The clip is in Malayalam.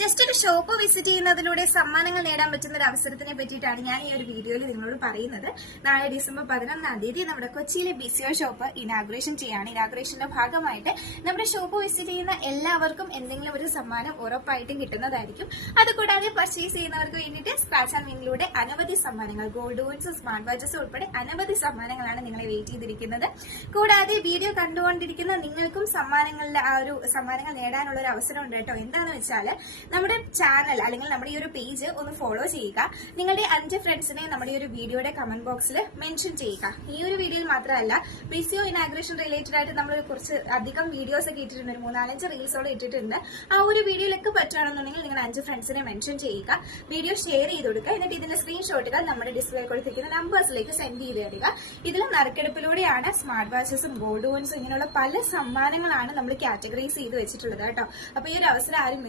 ജസ്റ്റ് ഒരു ഷോപ്പ് വിസിറ്റ് ചെയ്യുന്നതിലൂടെ സമ്മാനങ്ങൾ നേടാൻ പറ്റുന്ന ഒരു അവസരത്തിനെ പറ്റിയിട്ടാണ് ഞാൻ ഈ ഒരു വീഡിയോയിൽ നിങ്ങളോട് പറയുന്നത്. നാളെ ഡിസംബർ 11 നമ്മുടെ കൊച്ചിയിലെ ബിസിയോ ഷോപ്പ് ഇനാഗുറേഷൻ ചെയ്യാണ്. ഇനാഗുറേഷന്റെ ഭാഗമായിട്ട് നമ്മുടെ ഷോപ്പ് വിസിറ്റ് ചെയ്യുന്ന എല്ലാവർക്കും എന്തെങ്കിലും ഒരു സമ്മാനം ഉറപ്പായിട്ടും കിട്ടുന്നതായിരിക്കും. അതുകൂടാതെ പർച്ചേസ് ചെയ്യുന്നവർക്ക് വേണ്ടിയിട്ട് സ്ക്രാച്ച് ആൻഡ് വിന്നിലൂടെ അനവധി സമ്മാനങ്ങൾ, ഗോൾഡ് കോയിൻസ്, സ്മാർട്ട് വാച്ചസ് ഉൾപ്പെടെ അനവധി സമ്മാനങ്ങളാണ് നിങ്ങളെ വെയിറ്റ് ചെയ്തിരിക്കുന്നത്. കൂടാതെ വീഡിയോ കണ്ടുകൊണ്ടിരിക്കുന്ന നിങ്ങൾക്കും സമ്മാനങ്ങൾ നേടാനുള്ള ഒരു അവസരം ഉണ്ട് കേട്ടോ. എന്താണെന്ന് വെച്ചാൽ നമ്മുടെ ചാനൽ അല്ലെങ്കിൽ നമ്മുടെ ഈ ഒരു പേജ് ഒന്ന് ഫോളോ ചെയ്യുക. നിങ്ങളുടെ 5 ഫ്രണ്ട്സിനെ നമ്മുടെ ഈ ഒരു വീഡിയോയുടെ കമന്റ് ബോക്സിൽ മെൻഷൻ ചെയ്യുക. ഈ ഒരു വീഡിയോയിൽ മാത്രമല്ല, ബിസിയോ ഇനാഗ്രേഷൻ റിലേറ്റഡ് ആയിട്ട് നമ്മൾ കുറച്ച് അധികം വീഡിയോസ് ഒക്കെ ഇട്ടിട്ടുണ്ട്, ഒരു 3-4 റീൽസോടെ ഇട്ടിട്ടുണ്ട്. ആ ഒരു വീഡിയോയിലൊക്കെ പറ്റുകയാണെന്നുണ്ടെങ്കിൽ നിങ്ങൾ 5 ഫ്രണ്ട്സിനെ മെൻഷൻ ചെയ്യുക, വീഡിയോ ഷെയർ ചെയ്ത് കൊടുക്കുക. എന്നിട്ട് ഇതിന്റെ സ്ക്രീൻഷോട്ടുകൾ നമ്മുടെ ഡിസ്പ്ലേ കൊടുത്തിരിക്കുന്ന നമ്പേഴ്സിലേക്ക് സെൻഡ് ചെയ്ത് തരിക. ഇതിൽ നറുക്കെടുപ്പിലൂടെയാണ് സ്മാർട്ട് വാച്ചസും ഗോൾഡ് കോയിൻസും ഇങ്ങനെയുള്ള പല സമ്മാനങ്ങളാണ് നമ്മൾ കാറ്റഗറൈസ് ചെയ്ത് വെച്ചിട്ടുള്ളത് കേട്ടോ. അപ്പൊ ഈ ഒരു അവസരം ആരും